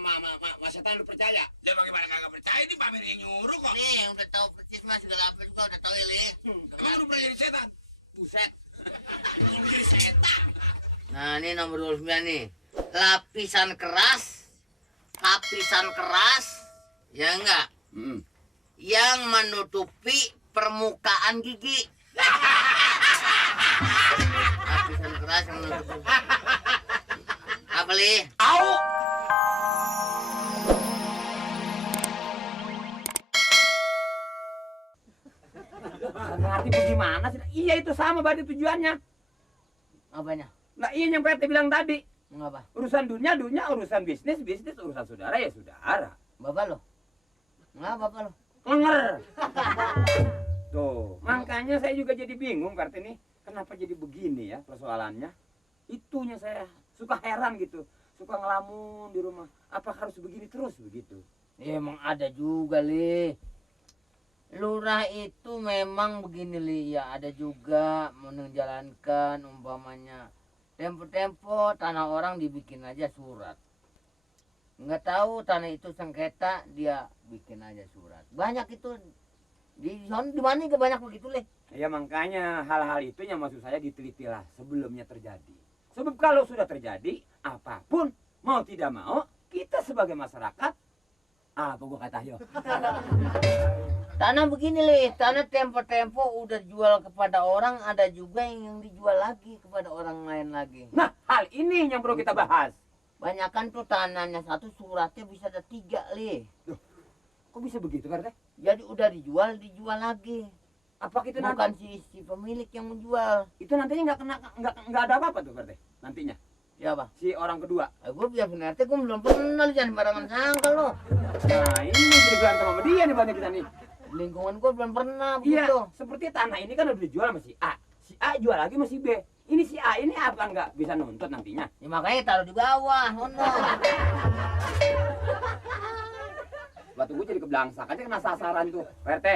sama setan lu percaya? Dia bagaimana kagak percaya, ini Pak Mir yang nyuruh kok. Nih, udah tahu persis mas segala apa juga udah tahu ya, Li. Emang lu pernah jadi setan? Buset. Lu jadi setan. Nah, ini nomor 29 nih. Lapisan keras, ya enggak? Yang menutupi permukaan gigi. Lapisan keras yang menutupi. Apa, Li? Tahu. Ngerti bagaimana sih? Iya itu sama berarti tujuannya. Apanya? Nah iya yang PT bilang tadi. Mengapa? Urusan dunia, urusan bisnis, urusan saudara ya saudara. Bapak lo? Mengapa bapak lo? Lenger. Tuh, makanya saya juga jadi bingung Pak ini. Kenapa jadi begini ya persoalannya? Itunya saya suka heran gitu. Suka ngelamun di rumah. Apa harus begini terus begitu? Ya, emang ada juga, Li. Lurah itu memang begini, Li. Ya ada juga menjalankan umpamanya. Tempo-tempo tanah orang dibikin aja surat. Nggak tahu tanah itu sengketa, dia bikin aja surat. Banyak itu. Di mana juga banyak begitu, Li. Ya makanya hal-hal itu yang maksud saya ditelitilah sebelumnya terjadi. Sebab kalau sudah terjadi, apapun mau tidak mau, kita sebagai masyarakat, apa gua kata yo? Tanah begini, Li. Tanah tempo-tempo udah jual kepada orang, ada juga yang dijual lagi kepada orang lain lagi. Nah, hal ini yang perlu kita bahas. Banyakan tuh tanahnya satu, suratnya bisa ada 3, Li. Loh, kok bisa begitu, Pak RT? Jadi udah dijual lagi. Apa itu Bukan nanti? si pemilik yang menjual. Itu nantinya nggak ada apa-apa tuh, Pak RT? Nantinya. Siapa? Si orang kedua. Gue biar benar, gue belum pernah, jangan barangan sangka lo. Nah, ini jadi berantem sama dia nih banyak kita nih. Lingkungan gue belum pernah Iya, begitu. seperti tanah ini kan udah dijual sama si A. Si A jual lagi sama si B. Ini si A ini apa nggak bisa nuntut nantinya? Ya makanya taruh di bawah, ono. Batu gue jadi keblangsak aja kena sasaran tuh. Pak RT,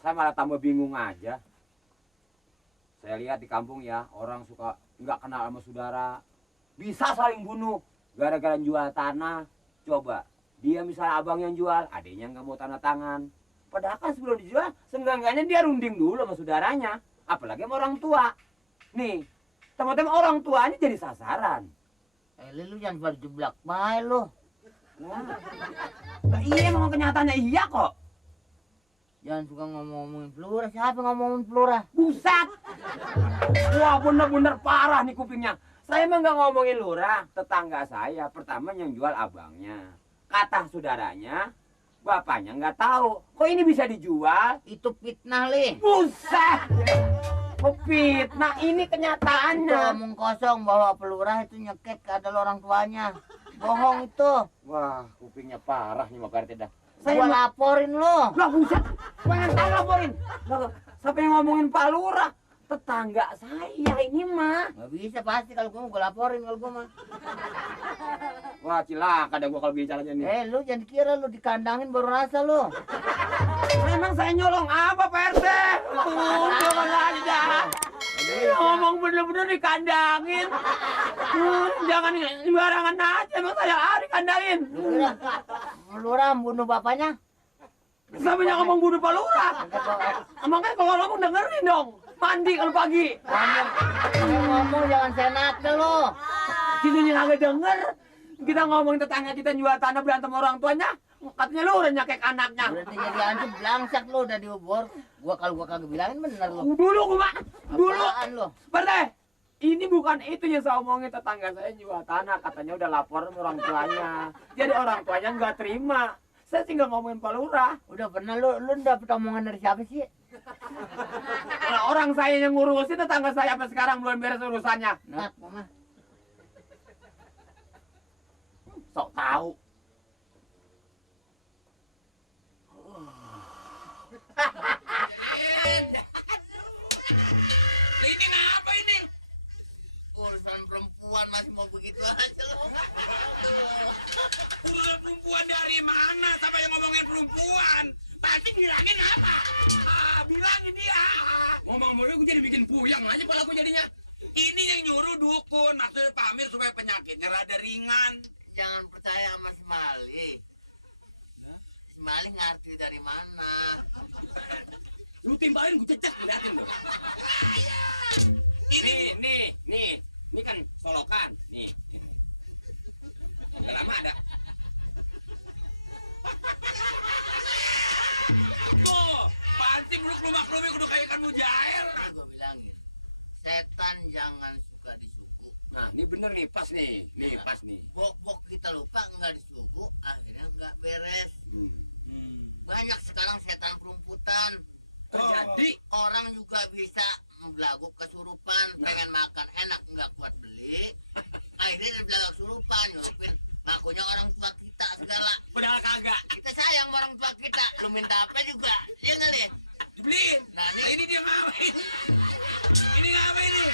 saya malah tambah bingung aja. Saya lihat di kampung ya, orang suka nggak kenal sama saudara. Bisa saling bunuh gara-gara jual tanah. Coba, dia misalnya abang yang jual, adiknya nggak mau tanda tangan. Padahal kan sebelum dijual, seenggak-enggaknya dia runding dulu sama saudaranya. Apalagi sama orang tua. Nih, teman-teman orang tuanya jadi sasaran. Lu jangan berjeblak bae lo. Nah, iya emang kenyataannya iya kok. Jangan suka ngomongin pelurah. Siapa ngomongin pelurah? Buset. Wah bener-bener parah nih kupingnya. Saya emang nggak ngomongin lurah. Tetangga saya pertama yang jual abangnya. Kata saudaranya, bapaknya nggak tahu. Kok ini bisa dijual? Itu fitnah, Li. Buset. Kok fitnah? Ini Itu kenyataannya. omong kosong bahwa pelurah itu nyekek adalah orang tuanya. Bohong itu. Wah kupingnya parah nih Pak RT dah. Gua laporin lo. Lah buset. Pengen tahu laporin. Lah, siapa yang ngomongin Pak Lurah? Tetangga saya ini mah. Nggak bisa pasti kalau gua laporin kalau gua mah. Wah cilaka dah gua kalau bicaranya nih. Lu jangan kira lu dikandangin baru rasa lu. Memang saya nyolong apa Pak RT? Jangan aja. Ngomong bener-bener dikandangin. Jangan sembarangan aja. Emang saya dikandangin. Lurah bunuh bapaknya. Siapa yang ngomong bunuh Pak Lurah? Makanya kalau ngomong dengerin dong. Mandi kalau pagi. Ngomong jangan senakal lo. Kita nggak denger. Kita ngomongin tetangga kita jual tanah berantem orang tuanya. Katanya lu udah nyakek anaknya. Berarti jadi anjing belangsak lo udah diubur. Kalau gua kagak bilangin bener lo. Dulu gua, dulu. Apaan lo? Berarti ini bukan itu yang saya omongin, tetangga saya jual tanah. Katanya udah lapor sama orang tuanya. Jadi orang tuanya nggak terima. Saya tinggal ngomongin Pak Lurah. Udah pernah lu dapet omongan dari siapa sih? Nah, orang saya yang ngurusin, tetangga saya sampai sekarang belum beres urusannya. Nah, mah. Sok tahu. Ini ngapa ini? Urusan perempuan masih mau begitu aja lo. Urusan perempuan dari mana? Sampai yang ngomongin perempuan. Pasti bilangin apa? Bilangin dia. Ngomong mulu gue jadi bikin puyeng aja kalau aku jadinya. Ini yang nyuruh dukun. Maksudnya Pak Amir supaya penyakitnya rada ringan. jangan percaya sama si Mali. Si Mali ngerti dari mana? Lu timbalin gue cecek liatin lu. Ini kan solokan, nih. Udah lama ada. Tuh, panti belum kelumak-kelumik udah kayak ikan mujair. Ini gue bilangin, setan jangan suka disuguh. Nah, ini bener nih, pas nih. Nih, pas nih. Bok-bok kita lupa nggak disuguh, akhirnya nggak beres. Banyak sekarang setan kerumputan. Terjadi. Orang juga bisa belagu kesurupan, pengen makan enak nggak kuat beli, akhirnya dia belagu kesurupan, nyurupin ngakunya orang tua kita segala. Padahal kagak. Kita sayang sama orang tua kita, lu minta apa juga, iya nggak li? Dibeliin. Nah Nah, ini dia ngapain? Ini ngapain ini?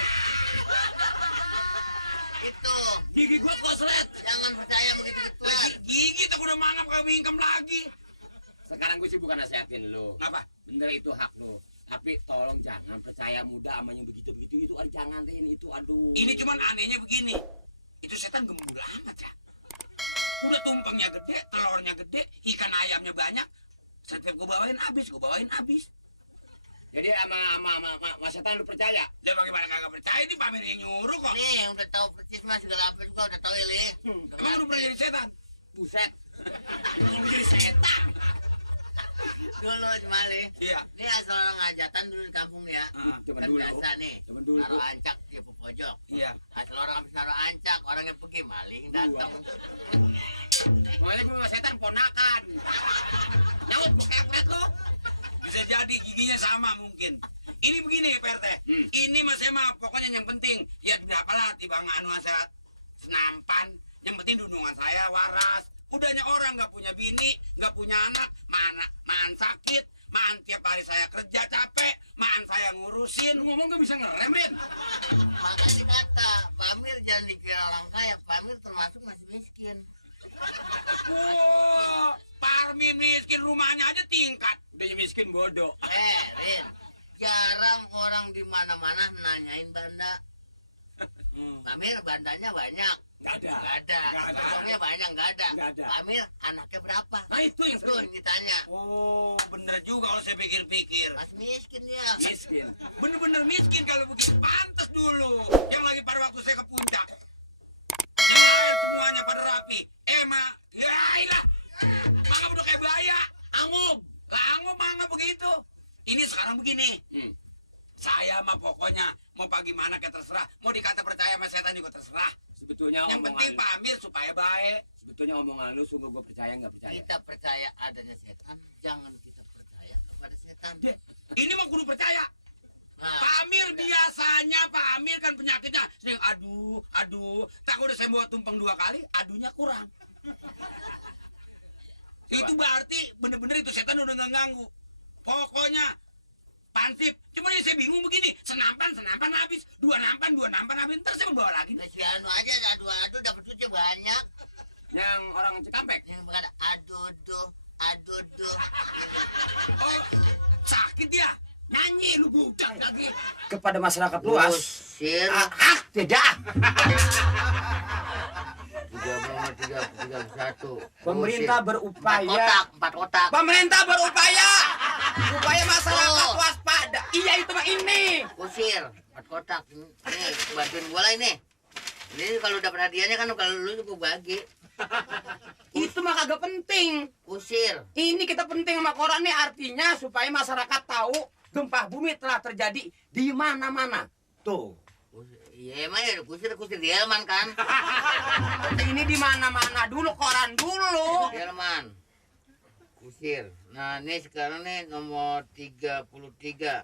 itu, Gigi gua koslet. jangan percaya begitu gituan. Gigi tak udah mangap kagak mingkem lagi. Sekarang gue sih bukan nasihatin lu. Kenapa? Bener itu hak lu. Tapi tolong jangan percaya muda sama yang begitu-begitu itu. Jangan deh ini itu, aduh. Ini cuman anehnya begini. Itu setan gembul amat ya. Udah tumpengnya gede, telurnya gede, ikan ayamnya banyak. Setiap gua bawain habis. Jadi sama setan lu percaya? Dia bagaimana kagak percaya, ini Pamer yang nyuruh kok. Nih yang udah tahu persis mas segala apa juga udah tahu ya li. Emang lu pernah jadi setan? Buset. Lu jadi setan? Dulu Mali, Iya. ini asal orang ngajatan dulu di kampung ya. Cuman Kan dulu. biasa nih, Cuman dulu. naruh ancak di pojok. Iya. Asal orang habis naruh ancak, orangnya pergi maling datang. Makanya gue sama setan ponakan. Nyaut kepret lu. Bisa jadi giginya sama mungkin. Ini begini Pak RT. Ini mas mah pokoknya yang penting ya tidak apalah tibang anu saya senampan. Yang penting dudungan saya waras. Udahnya orang nggak punya bini, nggak punya anak, maan sakit, maan tiap hari saya kerja capek, maan saya ngurusin. Lu ngomong gak bisa ngerem, Rin. Makanya dikata, Pamir jangan dikira orang kaya, Pamir termasuk masih miskin. Wah, Parmi miskin rumahnya aja tingkat. Udah miskin bodoh. Rin, jarang orang di mana-mana nanyain banda. Pamir bandanya banyak. Gak ada. Nggak ada. Nggak ada. Orangnya banyak, nggak ada. Nggak ada. Pamir anaknya berapa? Nah itu yang Itu yang ditanya. Oh, bener juga kalau saya pikir-pikir. Masih miskin dia. miskin. Bener-bener miskin kalau begitu. Pantes dulu. Yang lagi pada waktu saya ke puncak. Yang lain semuanya pada rapi. Ema, ya ilah. Mangap udah kayak buaya. Angub. Lah angub mangap begitu. Ini sekarang begini. Saya mah pokoknya mau bagaimana kayak terserah. Mau dikata percaya sama setan juga terserah. Sebetulnya Yang penting pamir supaya baik. Sebetulnya omongan lu sungguh gue percaya nggak percaya. Kita percaya adanya setan, jangan kita percaya kepada setan. Deh, ini mah kudu percaya. Nah, Pamir biasanya Pamir kan penyakitnya sering aduh. Tak udah saya buat tumpeng 2 kali, adunya kurang. Itu berarti bener-bener itu setan udah nggak ganggu. Pokoknya pansip. Cuma yang saya bingung begini, senampan habis, dua nampan habis, ntar saya bawa lagi. si anu aja adu dapat duitnya banyak. Yang orang Cikampek. Yang berkata aduh. Oh, sakit ya? Nyanyi lu budak lagi. Kepada masyarakat luas. Usir. Tidak. 31. Pemerintah berupaya. 4 kotak. Pemerintah berupaya supaya masyarakat Oh. waspada. Iya itu mah ini. Usir 4 kotak. Nih, bantuin gua lah ini. Ini kalau dapat hadiahnya kan kalau lu juga bagi. Itu mah kagak penting. Usir. Ini kita penting sama koran nih artinya supaya masyarakat tahu gempa bumi telah terjadi di mana-mana. Tuh. Iya emang ya kusir Delman kan. Ini di mana-mana dulu koran dulu. Delman. Kusir. Nah, ini sekarang nih nomor 33.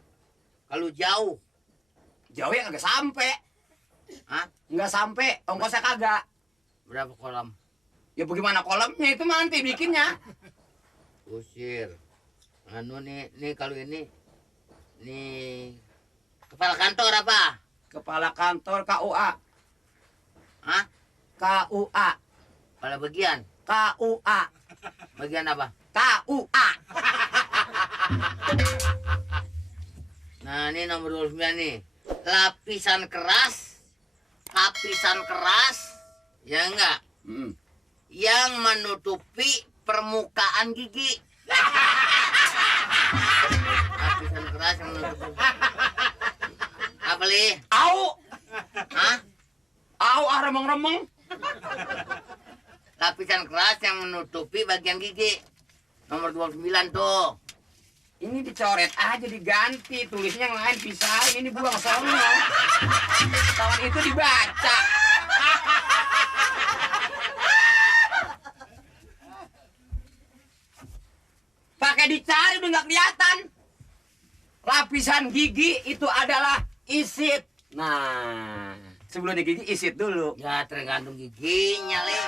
Kalau jauh, Jauh ya kagak sampai. Hah? Nggak sampai, ongkosnya kagak. berapa kolam? Ya bagaimana kolamnya itu mah nanti bikinnya. Kusir. Anu nih kalau ini nih kepala kantor apa? Kepala kantor KUA. Hah? KUA. Kepala bagian. KUA. Bagian apa? KUA. Nah, ini nomor 29 nih. Lapisan keras. Ya enggak? yang menutupi permukaan gigi. Lapisan keras yang menutupi. Apa li? Au, Hah? au, remeng-remeng. Lapisan keras yang menutupi bagian gigi. Nomor 29 tuh. Ini dicoret aja, diganti. Tulisnya yang lain pisahin. Ini buang sono. Tahun itu dibaca. Pakai dicari udah nggak kelihatan. Lapisan gigi itu adalah isit. Nah, sebelum di gigi isit dulu. Ya tergantung giginya li.